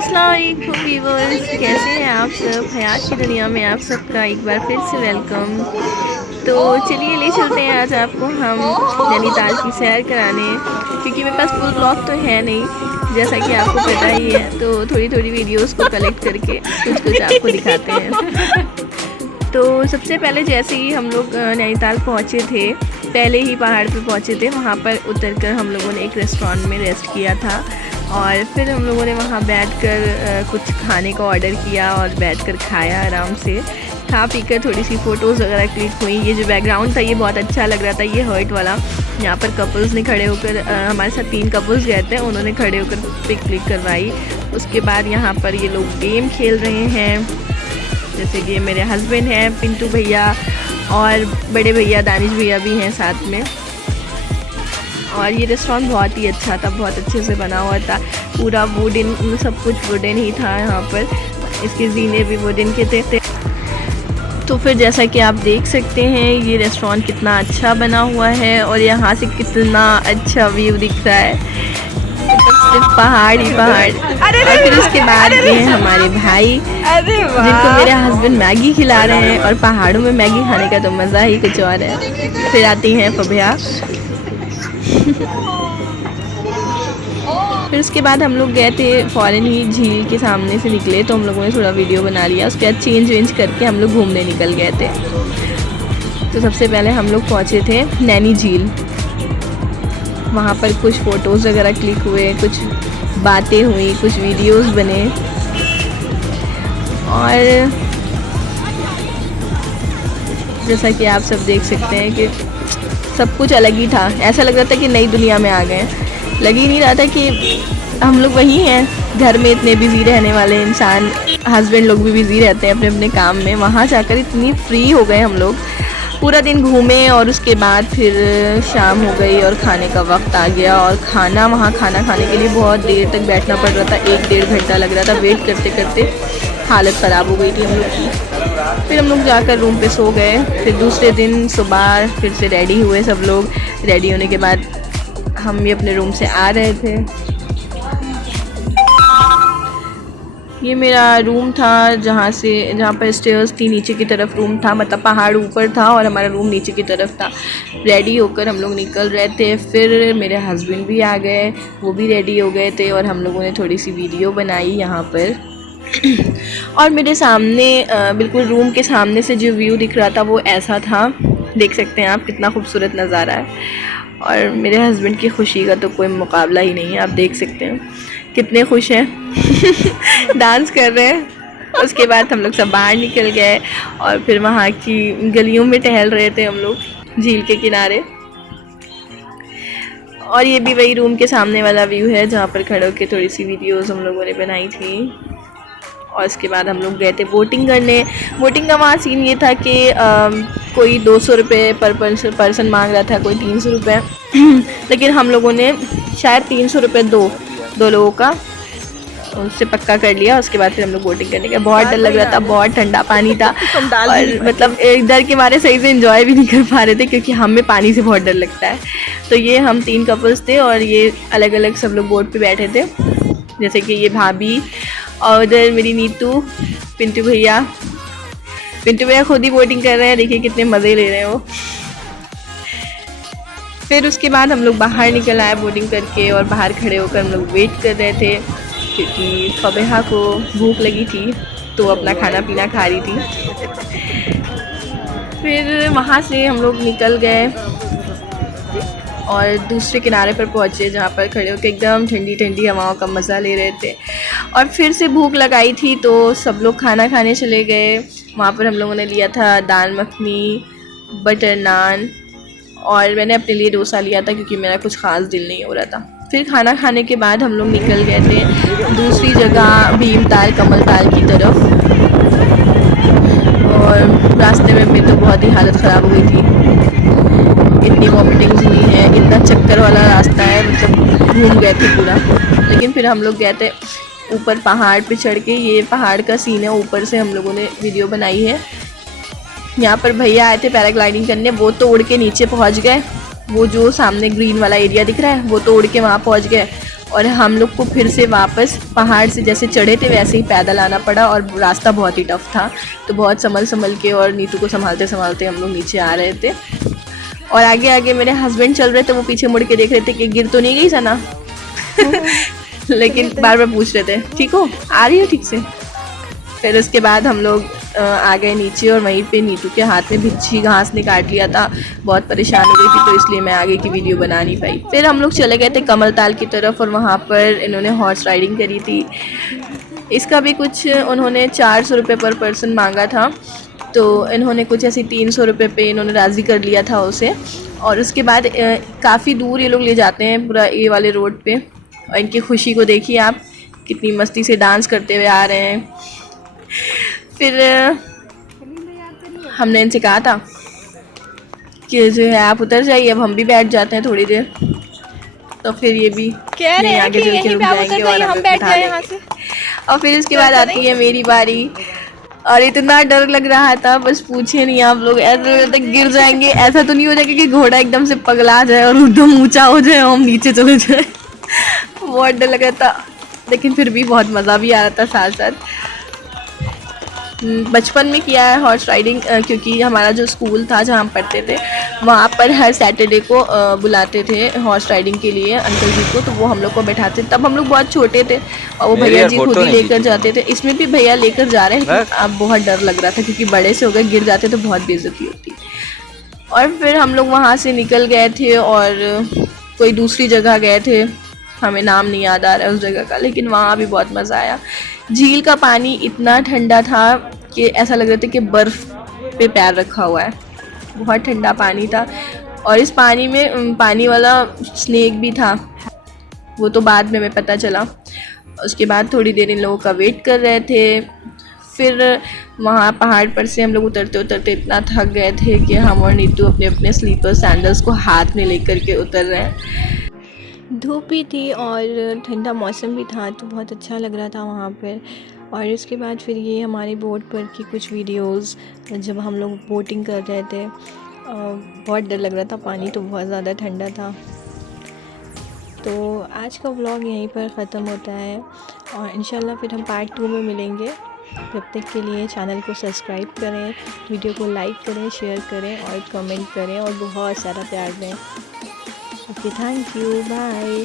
अस्सलाम वालेकुम व्यूअर्स, कैसे हैं आप सब। हयात की दुनिया में आप सबका एक बार फिर से वेलकम। तो चलिए ले चलते हैं आज आपको हम नैनीताल की सैर कराने, क्योंकि मेरे पास फुल ब्लॉग तो है नहीं, जैसा कि आपको पता ही है। तो थोड़ी थोड़ी वीडियोस को कलेक्ट करके कुछ कुछ आपको दिखाते हैं। तो सबसे पहले जैसे ही हम लोग नैनीताल पहुँचे थे, पहले ही पहाड़ पे पहुँचे थे, वहाँ पर उतरकर हम लोगों ने एक रेस्टोरेंट में रेस्ट किया था और फिर हम लोगों ने वहाँ बैठकर कुछ खाने का ऑर्डर किया और बैठकर खाया आराम से। खा पी कर थोड़ी सी फ़ोटोज़ वगैरह क्लिक हुई। ये जो बैकग्राउंड था ये बहुत अच्छा लग रहा था, ये हर्ट वाला। यहाँ पर कपल्स ने खड़े होकर हमारे साथ 3 कपल्स गए थे, उन्होंने खड़े होकर पिक क्लिक करवाई। उसके बाद यहाँ पर ये लोग गेम खेल रहे हैं, जैसे कि मेरे हस्बैंड हैं पिंटू भैया और बड़े भैया दानिश भैया भी हैं साथ में। और ये रेस्टोरेंट बहुत ही अच्छा था, बहुत अच्छे से बना हुआ था, पूरा वुडन, सब कुछ वुडन ही था यहाँ पर। इसके जीने भी वुडन के थे। तो फिर जैसा कि आप देख सकते हैं ये रेस्टोरेंट कितना अच्छा बना हुआ है और यहाँ से कितना अच्छा व्यू दिख रहा है, सिर्फ पहाड़ ही पहाड़। और फिर उसके बाद ये हैं हमारे भाई, जिनको मेरे हस्बैंड मैगी खिला रहे हैं, और पहाड़ों में मैगी खाने का तो मज़ा ही कुछ और है। फिर आती हैं फबिया। फिर उसके बाद हम लोग गए थे फ़ौरन ही झील के सामने से निकले, तो हम लोगों ने थोड़ा वीडियो बना लिया। उसके बाद चेंज वेंज करके हम लोग घूमने निकल गए थे। तो सबसे पहले हम लोग पहुँचे थे नैनी झील। वहाँ पर कुछ फ़ोटोज़ वगैरह क्लिक हुए, कुछ बातें हुई, कुछ वीडियोस बने। और जैसा कि आप सब देख सकते हैं कि सब कुछ अलग ही था। ऐसा लग रहा था कि नई दुनिया में आ गए। लग ही नहीं रहा था कि हम लोग वहीं हैं। घर में इतने बिज़ी रहने वाले इंसान, हस्बैंड लोग भी बिज़ी रहते हैं अपने अपने काम में, वहाँ जाकर इतनी फ्री हो गए हम लोग। पूरा दिन घूमे और उसके बाद फिर शाम हो गई और खाने का वक्त आ गया। और वहाँ खाना खाने के लिए बहुत देर तक बैठना पड़ रहा था, 1-1.5 घंटा लग रहा था। वेट करते करते हालत ख़राब हो गई थी हम लोग की। फिर हम लोग जाकर रूम पे सो गए। फिर दूसरे दिन सुबह फिर से रेडी हुए सब लोग। रेडी होने के बाद हम भी अपने रूम से आ रहे थे। ये मेरा रूम था, जहाँ पर स्टेयर्स थी, नीचे की तरफ रूम था, मतलब पहाड़ ऊपर था और हमारा रूम नीचे की तरफ था। रेडी होकर हम लोग निकल रहे थे। फिर मेरे हस्बैंड भी आ गए, वो भी रेडी हो गए थे और हम लोगों ने थोड़ी सी वीडियो बनाई यहाँ पर। और मेरे सामने बिल्कुल रूम के सामने से जो व्यू दिख रहा था वो ऐसा था, देख सकते हैं आप कितना खूबसूरत नज़ारा है। और मेरे हस्बैंड की खुशी का तो कोई मुकाबला ही नहीं है, आप देख सकते हैं कितने खुश हैं। डांस कर रहे हैं। उसके बाद हम लोग सब बाहर निकल गए और फिर वहाँ की गलियों में टहल रहे थे हम लोग झील के किनारे। और ये भी वही रूम के सामने वाला व्यू है जहाँ पर खड़े होकर थोड़ी सी वीडियोस हम लोगों ने बनाई थी। और इसके बाद हम लोग गए थे बोटिंग करने। बोटिंग का वहाँ सीन ये था कि कोई 200 रुपये पर पर्सन मांग रहा था, कोई 300 रुपये। लेकिन हम लोगों ने शायद 300 रुपये दो लोगों का उससे पक्का कर लिया। उसके बाद फिर हम लोग बोटिंग करने गए। बहुत डर लग रहा था, बहुत ठंडा पानी था और मतलब एक डर के मारे सही से एंजॉय भी नहीं कर पा रहे थे, क्योंकि हमें पानी से बहुत डर लगता है। तो ये हम 3 कपल्स थे और ये अलग अलग सब लोग बोट पे बैठे थे, जैसे कि ये भाभी और उधर मेरी नीतू, पिंटू भैया खुद ही बोटिंग कर रहे हैं, देखिए कितने मज़े ले रहे हैं वो। फिर उसके बाद हम लोग बाहर निकल आए बोटिंग करके और बाहर खड़े होकर हम लोग वेट कर रहे थे, क्योंकि फबेहा को भूख लगी थी तो अपना खाना पीना खा रही थी। फिर वहाँ से हम लोग निकल गए और दूसरे किनारे पर पहुँचे, जहाँ पर खड़े होकर एकदम ठंडी ठंडी हवाओं का मज़ा ले रहे थे। और फिर से भूख लगाई थी तो सब लोग खाना खाने चले गए। वहाँ पर हम लोगों ने लिया था दाल मखनी, बटर नान, और मैंने अपने लिए डोसा लिया था क्योंकि मेरा कुछ ख़ास दिल नहीं हो रहा था। फिर खाना खाने के बाद हम लोग निकल गए थे दूसरी जगह, भीमताल कमलताल की तरफ। और रास्ते में भी तो बहुत ही हालत ख़राब हो गई थी, इतनी वॉमिटिंग्स हुई हैं, इतना चक्कर वाला रास्ता है, मतलब घूम गए थे पूरा। लेकिन फिर हम लोग गए थे ऊपर पहाड़ पे चढ़ के। ये पहाड़ का सीन है, ऊपर से हम लोगों ने वीडियो बनाई है। यहाँ पर भैया आए थे पैराग्लाइडिंग करने, वो तो उड़ के नीचे पहुँच गए। वो जो सामने ग्रीन वाला एरिया दिख रहा है वो तो उड़ के वहाँ पहुँच गए। और हम लोग को फिर से वापस पहाड़ से जैसे चढ़े थे वैसे ही पैदल आना पड़ा, और रास्ता बहुत ही टफ था। तो बहुत संभल के और नीतू को संभालते संभालते हम लोग नीचे आ रहे थे। और आगे आगे मेरे हस्बैंड चल रहे थे, वो पीछे मुड़ के देख रहे थे कि गिर तो नहीं गई सना। लेकिन बार बार पूछ रहे थे ठीक हो, आ रही हो ठीक से। फिर उसके बाद हम लोग आ गए नीचे, और वहीं पे नीतू के हाथ में बिच्छी घास ने काट लिया था, बहुत परेशान हो गई थी, तो इसलिए मैं आगे की वीडियो बना नहीं पाई। फिर हम लोग चले गए थे कमल ताल की तरफ, और वहाँ पर इन्होंने हॉर्स राइडिंग करी थी। इसका भी कुछ उन्होंने 400 रुपये पर पर्सन मांगा था, तो इन्होंने कुछ ऐसी 300 रुपये पे इन्होंने राज़ी कर लिया था उसे। और उसके बाद काफ़ी दूर ये लोग ले जाते हैं पूरा ये वाले रोड पे, और इनकी खुशी को देखिए आप, कितनी मस्ती से डांस करते हुए आ रहे हैं। फिर हमने इनसे कहा था कि जो है आप उतर जाइए, अब हम भी बैठ जाते हैं थोड़ी देर। तो फिर ये भी कह रहे हैं कि यहीं पे आप उतर जाइए, हम बैठ जाए यहाँ से। और फिर इसके बाद आती है मेरी बारी, और इतना डर लग रहा था बस पूछे नहीं आप लोग। ऐसा लग रहा था गिर जाएंगे, ऐसा तो नहीं हो जाएगा कि घोड़ा एकदम से पगला जाए और एकदम ऊंचा हो जाए और हम नीचे चले जाए। बहुत डर लग रहा था, लेकिन फिर भी बहुत मज़ा भी आ रहा था साथ साथ। बचपन में किया है हॉर्स राइडिंग, क्योंकि हमारा जो स्कूल था जहाँ हम पढ़ते थे वहाँ पर हर सैटरडे को बुलाते थे हॉर्स राइडिंग के लिए अंकल जी को, तो वो हम लोग को बैठाते। तब हम लोग बहुत छोटे थे और वो भैया जी खुद ही लेकर जाते थे। इसमें भी भैया लेकर जा रहे हैं, अब बहुत डर लग रहा था क्योंकि बड़े से हो गए, गिर जाते तो बहुत बेइज्जती होती। और फिर हम लोग वहाँ से निकल गए थे और कोई दूसरी जगह गए थे, हमें नाम नहीं याद आ रहा है उस जगह का, लेकिन वहाँ भी बहुत मज़ा आया। झील का पानी इतना ठंडा था कि ऐसा लग रहा था कि बर्फ़ पे पैर रखा हुआ है, बहुत ठंडा पानी था। और इस पानी में पानी वाला स्नेक भी था, वो तो बाद में हमें पता चला। उसके बाद थोड़ी देर इन लोगों का वेट कर रहे थे। फिर वहाँ पहाड़ पर से हम लोग उतरते उतरते इतना थक गए थे कि हम और नीतू अपने अपने स्लीपर सैंडल्स को हाथ में लेकर के उतर रहे हैं। धूप भी थी और ठंडा मौसम भी था, तो बहुत अच्छा लग रहा था वहाँ पर। और इसके बाद फिर ये हमारी बोट पर की कुछ वीडियोस, जब हम लोग बोटिंग कर रहे थे, बहुत डर लग रहा था, पानी तो बहुत ज़्यादा ठंडा था। तो आज का व्लॉग यहीं पर ख़त्म होता है, और इंशाल्लाह फिर हम पार्ट 2 में मिलेंगे। तब तक के लिए चैनल को सब्सक्राइब करें, वीडियो को लाइक करें, शेयर करें और कमेंट करें, और बहुत सारा प्यार दें। Okay, thank you, bye.